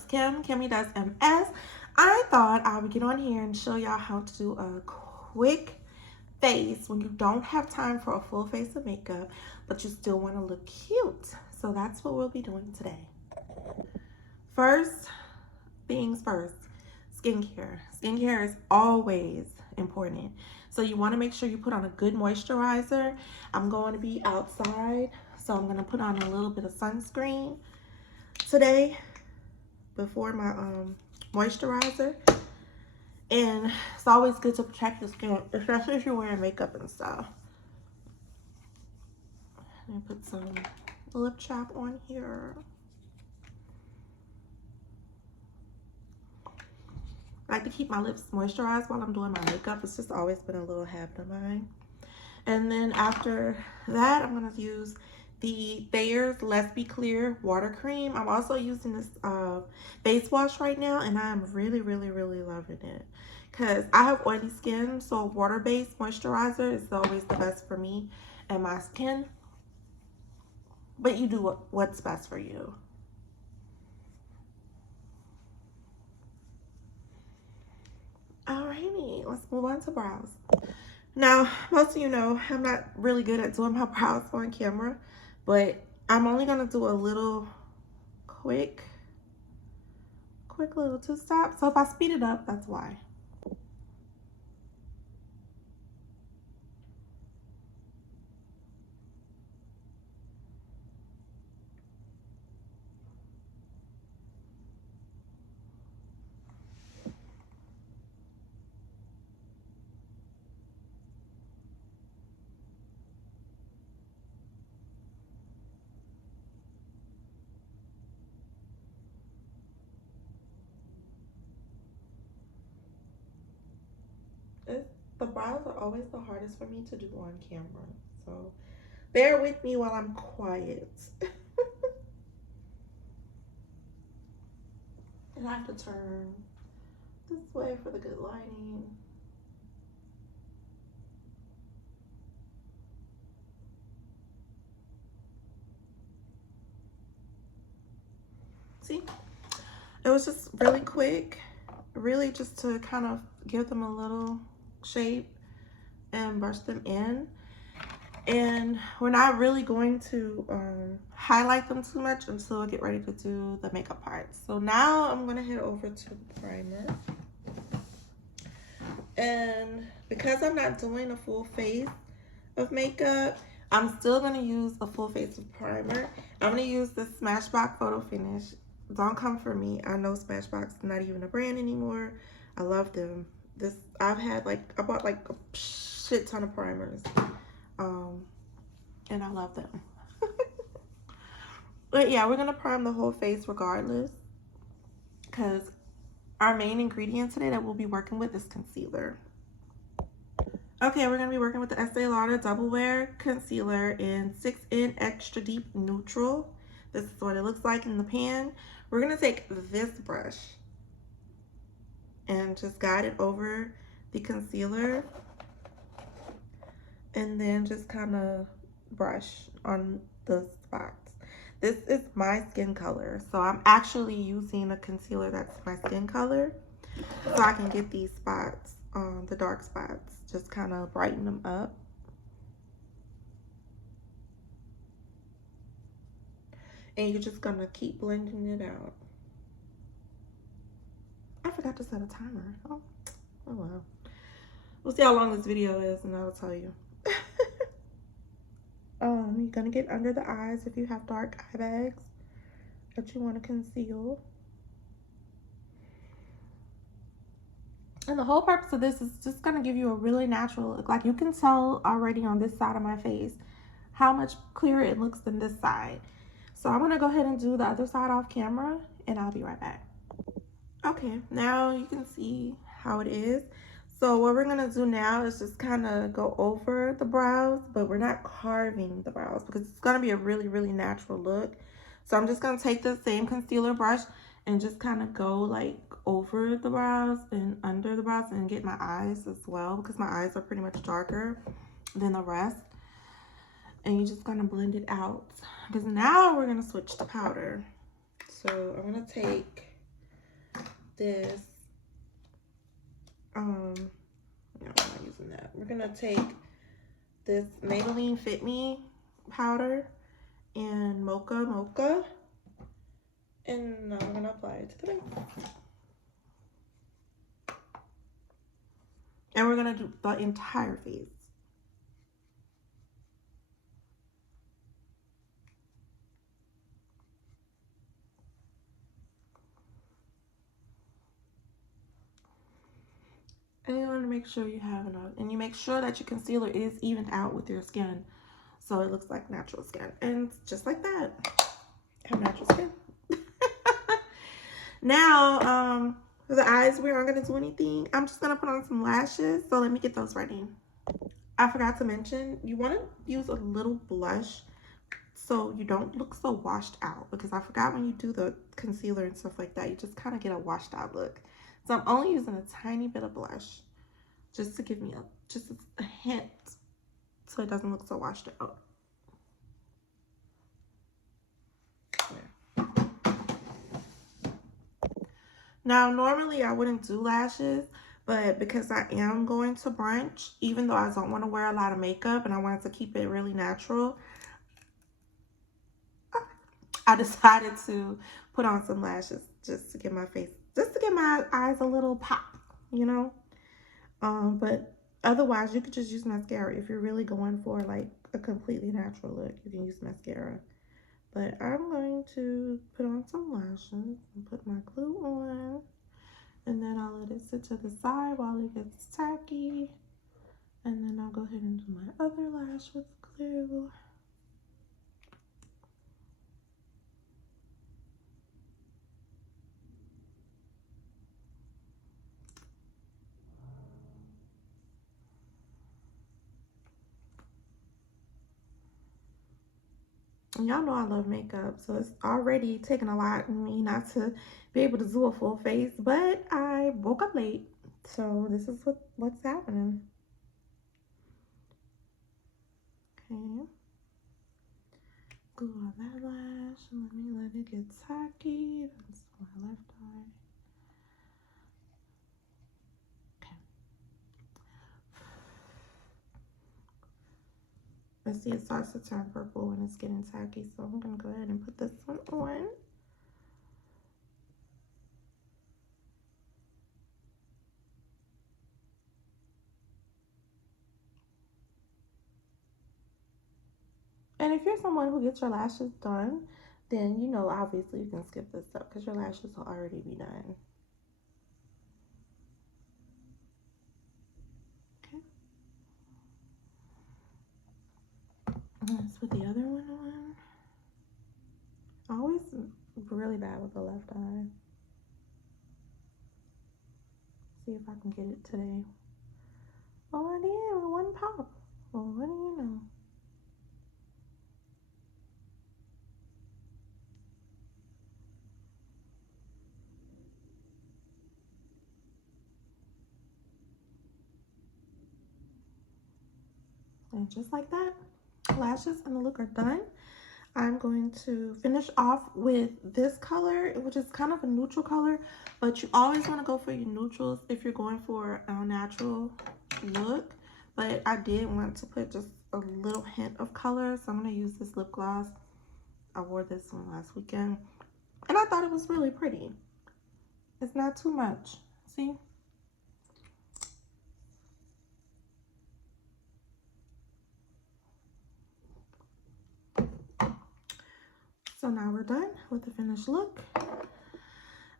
it's Kim. Kimmy Does MS. I thought I would get on here and show y'all how to do a quick face when you don't have time for a full face of makeup, but you still want to look cute. So that's what we'll be doing today. First things first, skincare. Skincare is always important. So you want to make sure you put on a good moisturizer. I'm going to be outside, so I'm going to put on a little bit of sunscreen today before my moisturizer. And it's always good to protect the skin, especially if you're wearing makeup and stuff. Let me put some lip chap on here. I like to keep my lips moisturized while I'm doing my makeup. It's just always been a little habit of mine. And then after that, I'm going to use the Thayer's Let's Be Clear water cream. I'm also using this face wash right now, and I am really loving it because I have oily skin, so water-based moisturizer is always the best for me and my skin. But you do what's best for you. Alrighty, let's move on to brows. Now, most of you know I'm not really good at doing my brows on camera, but I'm only gonna do a little quick little two-step. So if I speed it up, that's why. The brows are always the hardest for me to do on camera, so bear with me while I'm quiet. And I have to turn this way for the good lighting. See, it was just really quick, really just to kind of give them a little shape and brush them in. And we're not really going to highlight them too much until I get ready to do the makeup part. So now I'm gonna head over to the primer. And because I'm not doing a full face of makeup, I'm still gonna use a full face of primer. I'm gonna use the Smashbox Photo Finish. Don't come for me. I know Smashbox is not even a brand anymore. I love them. I bought like a shit ton of primers. And I love them. But yeah, we're gonna prime the whole face regardless, because our main ingredient today that we'll be working with is concealer. Okay, we're gonna be working with the Estee Lauder Double Wear Concealer in 6N Extra Deep Neutral. This is what it looks like in the pan. We're gonna take this brush and just guide it over the concealer, and then just kind of brush on the spots. This is my skin color, so I'm actually using a concealer that's my skin color, so I can get these spots, the dark spots, just kind of brighten them up. And you're just gonna keep blending it out. I forgot to set a timer. Oh well. We'll see how long this video is, and I'll tell you. You're gonna get under the eyes if you have dark eye bags that you want to conceal. And the whole purpose of this is just gonna give you a really natural look. Like, you can tell already on this side of my face how much clearer it looks than this side. So I'm gonna go ahead and do the other side off camera, and I'll be right back. Okay, now you can see how it is. So what we're gonna do now is just kind of go over the brows, but we're not carving the brows because it's gonna be a really natural look. So I'm just gonna take the same concealer brush and just kind of go like over the brows and under the brows and get my eyes as well, because my eyes are pretty much darker than the rest. And you're just gonna blend it out, because now we're gonna switch to powder. So I'm gonna take this, no, I'm not using that. We're gonna take this Maybelline Fit Me powder and Mocha, and now we're gonna apply it to the base. And we're gonna do the entire face. And you want to make sure you have enough. And you make sure that your concealer is evened out with your skin, so it looks like natural skin. And just like that, have natural skin. Now, for the eyes, we aren't going to do anything. I'm just going to put on some lashes. So let me get those ready. I forgot to mention, you want to use a little blush so you don't look so washed out, because I forgot when you do the concealer and stuff like that, you just kind of get a washed out look. So I'm only using a tiny bit of blush just to give me just a hint so it doesn't look so washed out. Now, normally I wouldn't do lashes, but because I am going to brunch, even though I don't want to wear a lot of makeup and I wanted to keep it really natural, I decided to put on some lashes just to give my eyes a little pop, you know? But otherwise, you could just use mascara. If you're really going for like a completely natural look, you can use mascara. But I'm going to put on some lashes and put my glue on. And then I'll let it sit to the side while it gets tacky. And then I'll go ahead and do my other lash with glue. Y'all know I love makeup, so it's already taken a lot in me not to be able to do a full face, but I woke up late, so this is what's happening. Okay, glue on that lash, and let it get tacky. That's my left eye. I see it starts to turn purple when it's getting tacky, so I'm gonna go ahead and put this one on. And if you're someone who gets your lashes done, then you know obviously you can skip this step because your lashes will already be done. Okay. Let's put the other one on. Always really bad with the left eye. See if I can get it today. Oh, I did with one pop. Well, what do you know? And just like that, lashes and the look are done. I'm going to finish off with this color, which is kind of a neutral color, but you always want to go for your neutrals if you're going for a natural look. But I did want to put just a little hint of color, so I'm going to use this lip gloss. I wore this one last weekend, and I thought it was really pretty. It's not too much. See? So now we're done with the finished look.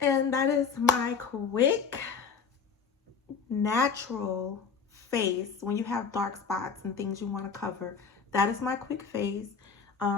And that is my quick, natural face when you have dark spots and things you want to cover. That is my quick face.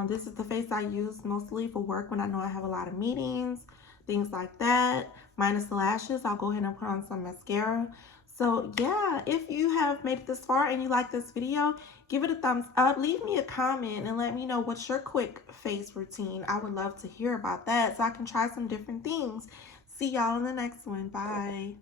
This is the face I use mostly for work when I know I have a lot of meetings, things like that. Minus the lashes, I'll go ahead and put on some mascara. So yeah, if you have made it this far and you like this video, give it a thumbs up. Leave me a comment and let me know what's your quick face routine. I would love to hear about that so I can try some different things. See y'all in the next one. Bye.